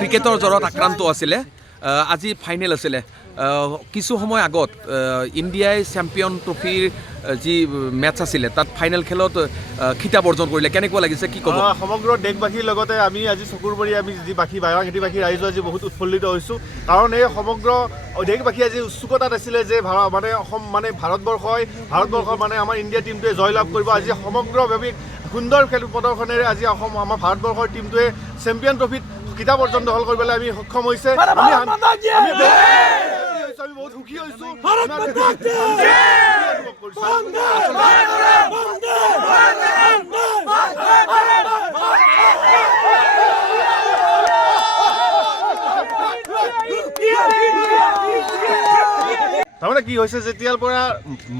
ক্ৰিকেটৰ জ্বৰত আক্ৰান্ত আছিলে আজি ফাইনেল আছিলে কিছু সময় আগত ইণ্ডিয়াই চেম্পিয়ন ট্ৰফিৰ যি মেচ আছিলে তাত ফাইনেল খেলত খিতাপ অৰ্জন কৰিলে কেনেকুৱা লাগিছে কি ক'ব সমগ্ৰ দেশবাসীৰ লগতে আমি আজি চকুৰ পৰি আমি যি বাংলাদেশী ৰাইজ আজি বহুত উৎফুল্লিত হৈছোঁ কাৰণ এই সমগ্ৰ দেশবাসী আজি উৎসুকতাত আছিলে যে মানে ভাৰতবৰ্ষৰ মানে আমাৰ ইণ্ডিয়া টীমটোৱে জয়লাভ কৰিব আজি সমগ্ৰভাৱে সুন্দৰ খেল প্ৰদৰ্শনেৰে আজি আমাৰ ভাৰতবৰ্ষৰ টীমটোৱে চেম্পিয়ন ট্ৰফিত খিতাপ অৰ্জন দখল কৰিবলৈ আমি সক্ষম হৈছে আমি বহুত সুখী হৈছোঁ তাৰমানে কি হৈছে যেতিয়াৰ পৰা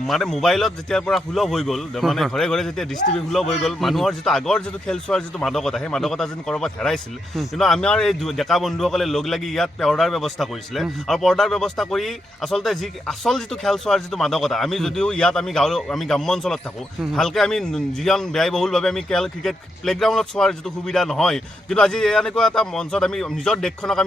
মানে মোবাইলত যেতিয়াৰ পৰা সুলভ হৈ গ'ল মানে ঘৰে ঘৰে যেতিয়া ডিষ্ট্ৰিবিউট সুলভ হৈ গ'ল মানুহৰ যিটো আগৰ যিটো খেল চোৱাৰ যিটো মাদকতা সেই মাদকতা যেন ক'ৰবাত হেৰাইছিল কিন্তু আমাৰ এই ডেকা বন্ধুসকলে লগ লাগি ইয়াত পৰ্দাৰ ব্যৱস্থা কৰিছিলে আৰু পৰ্দাৰ ব্যৱস্থা কৰি আচলতে আচল যিটো খেল চোৱাৰ যিটো মাদকতা আমি যদিও ইয়াত আমি গ্ৰাম্য অঞ্চলত থাকোঁ ভালকৈ আমি যিজন ব্যয়বহুলভাৱে আমি ক্ৰিকেট প্লেগ্ৰাউণ্ডত চোৱাৰ যিটো সুবিধা নহয় কিন্তু আজি এনেকুৱা এটা মঞ্চত আমি নিজৰ দেশখনক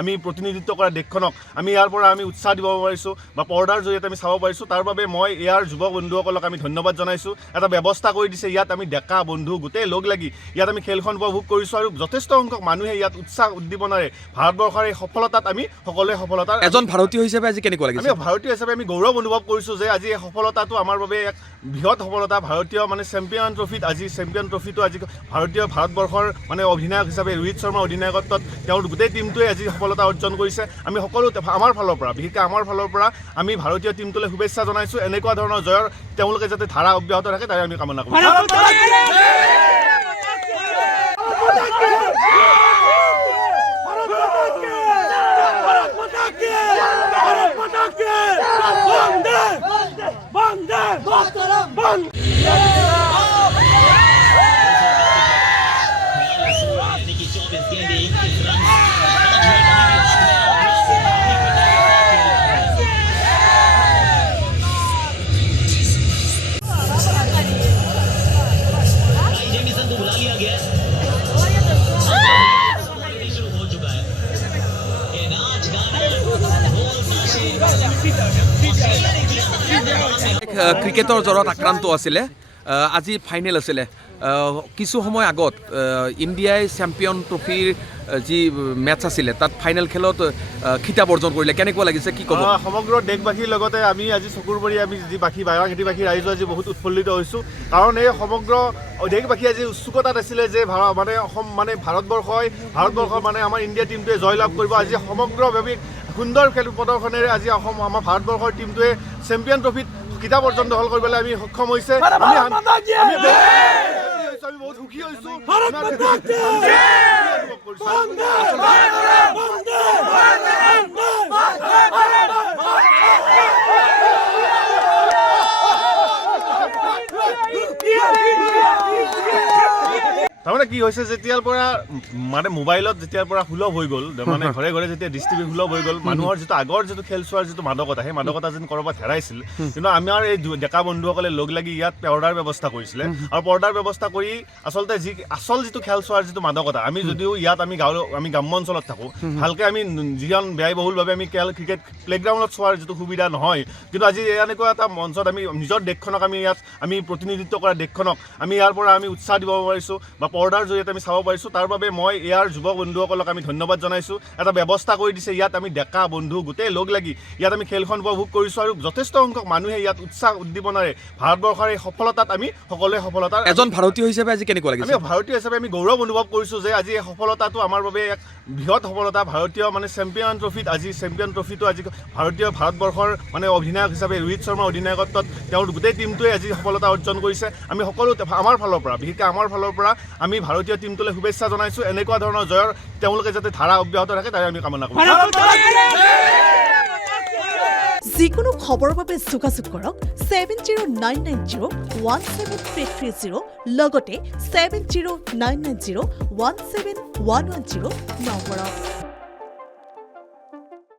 আমি প্ৰতিনিধিত্ব কৰা দেশখনক আমি ইয়াৰ পৰা আমি উৎসাহ দিব পাৰিছোঁ বা পৰ্দাৰ জৰিয়তে আমি চাব পাৰিছোঁ তাৰ বাবে মই ইয়াৰ যুৱ বন্ধুসকলক আমি ধন্যবাদ জনাইছোঁ এটা ব্যৱস্থা কৰি দিছে ইয়াত আমি ডেকা বন্ধু গোটেই লগ লাগি ইয়াত আমি খেলখন উপভোগ কৰিছোঁ আৰু যথেষ্ট সংখ্যক মানুহে ইয়াত উৎসাহ উদ্দীপনাৰে ভাৰতবৰ্ষৰ এই সফলতাত আমি সকলোৱে সফলতা এজন ভাৰতীয় হিচাপে আজি কেনেকুৱা লাগিছে আমি ভাৰতীয় হিচাপে আমি গৌৰৱ অনুভৱ কৰিছোঁ যে আজি এই সফলতাটো আমাৰ বাবে এক বৃহৎ সফলতা ভাৰতীয় মানে চেম্পিয়ন ট্ৰফিত আজি চেম্পিয়ন ট্ৰফিটো আজি ভাৰতবৰ্ষৰ মানে অধিনায়ক হিচাপে ৰোহিত শৰ্মাৰ অধিনায়কত্বত তেওঁৰ গোটেই টীমটোৱে আজি সফলতা অৰ্জন কৰিছে আমি সকলো আমাৰ ফালৰ পৰা বিশেষকৈ আমাৰ ফালৰ পৰা আমি ভাৰতীয় টীমটোলৈ শুভেচ্ছা জনাইছোঁ এনেকুৱা ধৰণৰ জয়ৰ তেওঁলোকে যাতে ধাৰা অব্যাহত ৰাখে তাই আমি কামনা কৰোঁ ক্ৰিকেটৰ জ্বৰত আক্ৰান্ত আছিলে আজি ফাইনেল আছিলে কিছু সময় আগত ইণ্ডিয়াই চেম্পিয়ন ট্ৰফিৰ যি মেচ আছিলে তাত ফাইনেল খেলত খিতাপ অৰ্জন কৰিলে কেনেকুৱা লাগিছে কি ক'ব সমগ্ৰ দেশবাসীৰ লগতে আমি আজি চকুৰ পৰি আমি যি বাংলাদেশী ৰাইজ আজি বহুত উৎফুল্লিত হৈছোঁ কাৰণ এই সমগ্ৰ দেশবাসী আজি উৎসুকতাত আছিলে যে মানে ভাৰতবৰ্ষৰ মানে আমাৰ ইণ্ডিয়া টীমটোৱে জয়লাভ কৰিব আজি সমগ্ৰভাৱে সুন্দৰ খেল প্ৰদৰ্শনেৰে আজি আমাৰ ভাৰতবৰ্ষৰ টীমটোৱে চেম্পিয়ন ট্ৰফিত খিতাপ অৰ্জন দখল কৰিবলৈ আমি সক্ষম হৈছে আমি বহুত সুখী হৈছোঁ তাৰমানে কি হৈছে যেতিয়াৰ পৰা মানে মোবাইলত যেতিয়াৰ পৰা সুলভ হৈ গ'ল মানে ঘৰে ঘৰে যেতিয়া ডিষ্ট্ৰিবিউট সুলভ হৈ গ'ল মানুহৰ যিটো আগৰ যিটো খেল চোৱাৰ যিটো মাদকতা সেই মাদকতা যেন ক'ৰবাত হেৰাইছিল কিন্তু আমাৰ এই ডেকা বন্ধুসকলে লগ লাগি ইয়াত পৰ্দাৰ ব্যৱস্থা কৰিছিলে আৰু পৰ্দাৰ ব্যৱস্থা কৰি আচলতে আচল যিটো খেল চোৱাৰ যিটো মাদকতা আমি যদিও ইয়াত আমি গ্ৰাম্য অঞ্চলত থাকোঁ ভালকৈ আমি যিজন ব্যয়বহুলভাৱে আমি ক্ৰিকেট প্লেগ্ৰাউণ্ডত চোৱাৰ যিটো সুবিধা নহয় কিন্তু আজি এনেকুৱা এটা মঞ্চত আমি নিজৰ দেশখনক আমি প্ৰতিনিধিত্ব কৰা দেশখনক আমি ইয়াৰ পৰা আমি উৎসাহ দিব পাৰিছোঁ বা পৰ্দাৰ জৰিয়তে আমি চাব পাৰিছোঁ তাৰ বাবে মই ইয়াৰ যুৱ বন্ধুসকলক আমি ধন্যবাদ জনাইছোঁ এটা ব্যৱস্থা কৰি দিছে ইয়াত আমি ডেকা বন্ধু গোটেই লগ লাগি ইয়াত আমি খেলখন উপভোগ কৰিছোঁ আৰু যথেষ্ট সংখ্যক মানুহে ইয়াত উৎসাহ উদ্দীপনাৰে ভাৰতবৰ্ষৰ এই সফলতাত আমি সকলোৱে সফলতা এজন ভাৰতীয় হিচাপে আজি কেনেকুৱা লাগিছে আমি ভাৰতীয় হিচাপে আমি গৌৰৱ অনুভৱ কৰিছোঁ যে আজি এই সফলতাটো আমাৰ বাবে এক বৃহৎ সফলতা ভাৰতীয় মানে চেম্পিয়ন ট্ৰফিত আজি চেম্পিয়ন ট্ৰফিটো আজি ভাৰতবৰ্ষৰ মানে অধিনায়ক হিচাপে ৰোহিত শৰ্মাৰ অধিনায়কত্বত তেওঁৰ গোটেই টীমটোৱে আজি সফলতা অৰ্জন কৰিছে আমি সকলো আমাৰ ফালৰ পৰা বিশেষকৈ আমাৰ ফালৰ পৰা আমি ভাৰতীয় টীমটোলৈ শুভেচ্ছা জনাইছোঁ এনেকুৱা ধৰণৰ জয়ৰ তেওঁলোকে যাতে ধাৰা অব্যাহত ৰাখে তাই আমি কামনা কৰোঁ যিকোনো খবৰৰ বাবে যোগাযোগ কৰক 7099017330 লগতে 7099017110 নম্বৰত